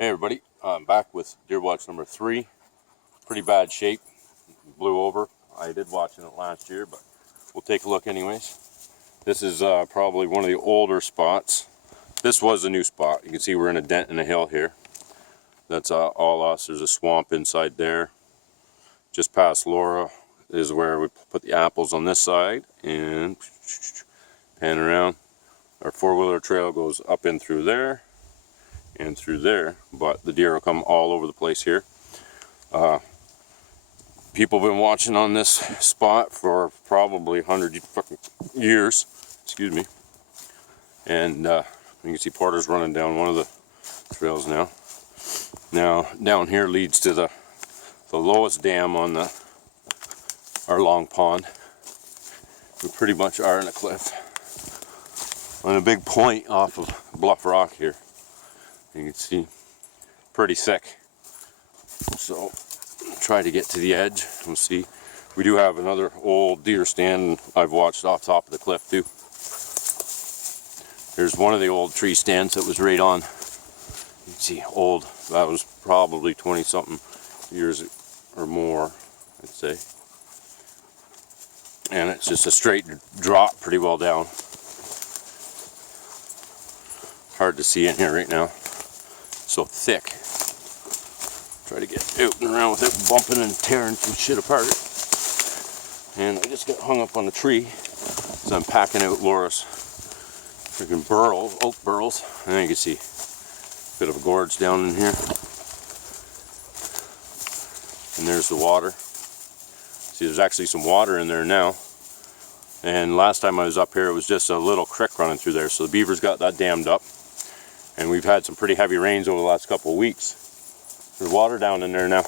Hey everybody, I'm back with deer watch number 3. Pretty bad shape, blew over. I did watching it last year, but we'll take a look anyways. This is probably one of the older spots. This was a new spot. You can see we're in a dent in a hill here. That's all us. There's a swamp inside there. Just past Laura is where we put the apples on this side, and pan around. Our four-wheeler trail goes up in through there and through there, but the deer will come all over the place here. People have been watching on this spot for probably 100 fucking years, excuse me, and you can see Porter's running down one of the trails now. Now down here leads to the lowest dam on our long pond. We pretty much are in a cliff on a big point off of Bluff Rock here. You can see pretty thick, so try to get to the edge. We'll see. We do have another old deer stand I've watched off top of the cliff too. There's one of the old tree stands that was right on. You can see old. That was probably 20 something years or more, I'd say. And it's just a straight drop pretty well down. Hard to see in here right now. So thick. Try to get out and around without bumping and tearing some shit apart. And I just got hung up on a tree, so I'm packing out Laura's freaking burls, oak burls. And then you can see a bit of a gorge down in here. And there's the water. See, there's actually some water in there now. And last time I was up here, it was just a little creek running through there. So the beavers got that dammed up. And we've had some pretty heavy rains over the last couple of weeks. There's water down in there now.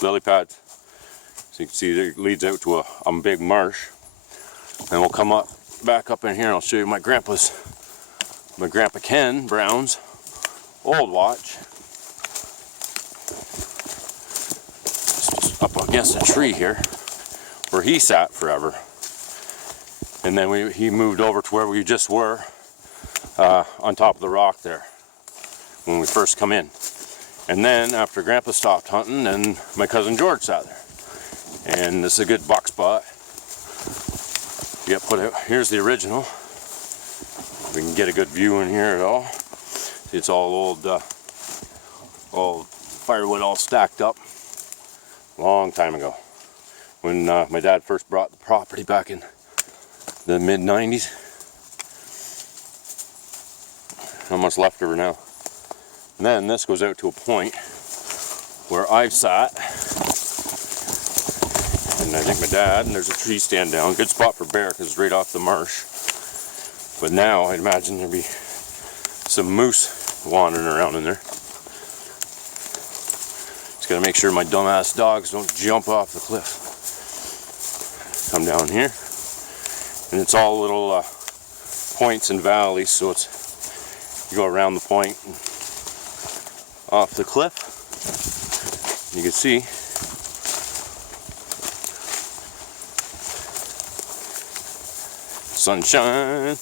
Lily pads. So you can see it leads out to a big marsh. And we'll come up back up in here and I'll show you my grandpa Ken Brown's old watch. It's up against a tree here where he sat forever. And then he moved over to where we just were on top of the rock there when we first come in. And then after Grandpa stopped hunting, then my cousin George sat there. And this is a good buck spot. You get put out. Here's the original. If we can get a good view in here at all. See, it's all old firewood all stacked up. Long time ago. When my dad first brought the property back in the mid-90s. Not much left over now. And then this goes out to a point where I've sat, and I think my dad, and there's a tree stand down. Good spot for bear because it's right off the marsh. But now I'd imagine there'd be some moose wandering around in there. Just gotta make sure my dumbass dogs don't jump off the cliff. Come down here, and it's all little points and valleys, so it's you go around the point and off the cliff. You can see sunshine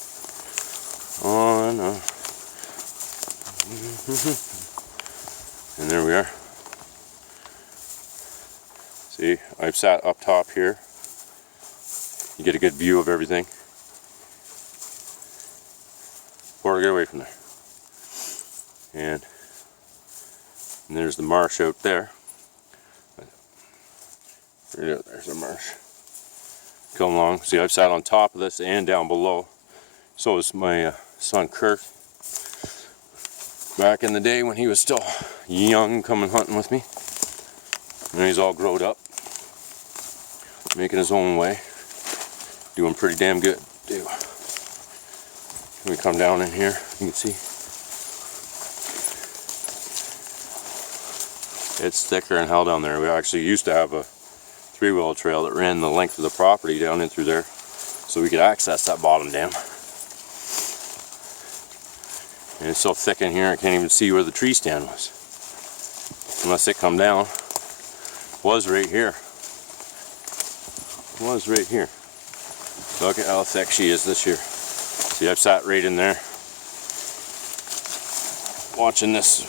on and there we are. See, I've sat up top here. You get a good view of everything. Or get away from there. And there's the marsh out there. There's a marsh. Come along. See, I've sat on top of this and down below. So is my son Kirk. Back in the day when he was still young, coming hunting with me. And he's all growed up. Making his own way. Doing pretty damn good, too. We come down in here, you can see. It's thicker than hell down there. We actually used to have a three-wheel trail that ran the length of the property down in through there so we could access that bottom dam. And it's so thick in here I can't even see where the tree stand was. Unless it come down. Was right here. Was right here. Look at how thick she is this year. See, I've sat right in there watching this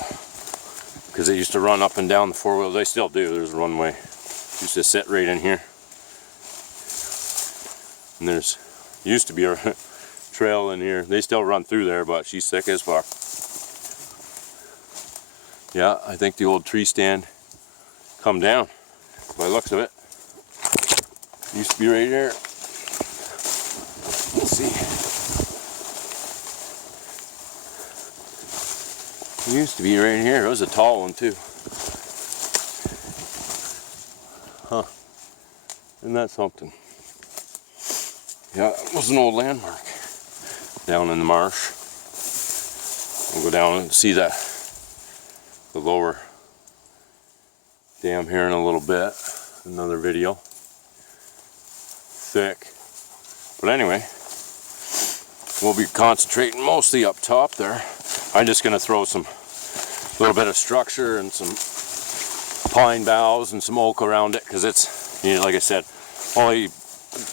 because they used to run up and down the four wheels. They still do. There's a runway. Used to sit right in here. And there's used to be a trail in here. They still run through there, but she's thick as fuck. Yeah, I think the old tree stand come down by the looks of it. Used to be right here. Let's see. It used to be right here. It was a tall one too. Huh. Isn't that something? Yeah, it was an old landmark down in the marsh. We'll go down and see the lower dam here in a little bit. Another video. Thick. But anyway, we'll be concentrating mostly up top there. I'm just going to throw some little bit of structure and some pine boughs and some oak around it, because it's, you know, like I said, only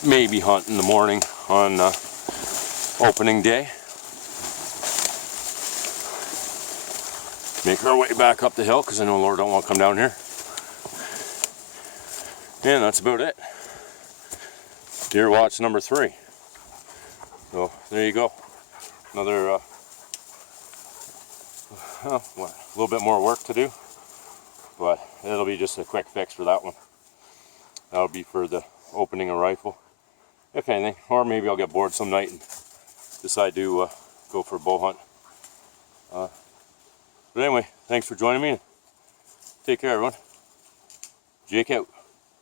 maybe hunt in the morning on opening day. Make our way back up the hill, because I know Laura don't want to come down here. And that's about it. Deer watch number 3. So there you go. Another well, a little bit more work to do, but it'll be just a quick fix for that one. That'll be for the opening a rifle, if anything, or maybe I'll get bored some night and decide to go for a bow hunt. But anyway, thanks for joining me. Take care, everyone. Jake out.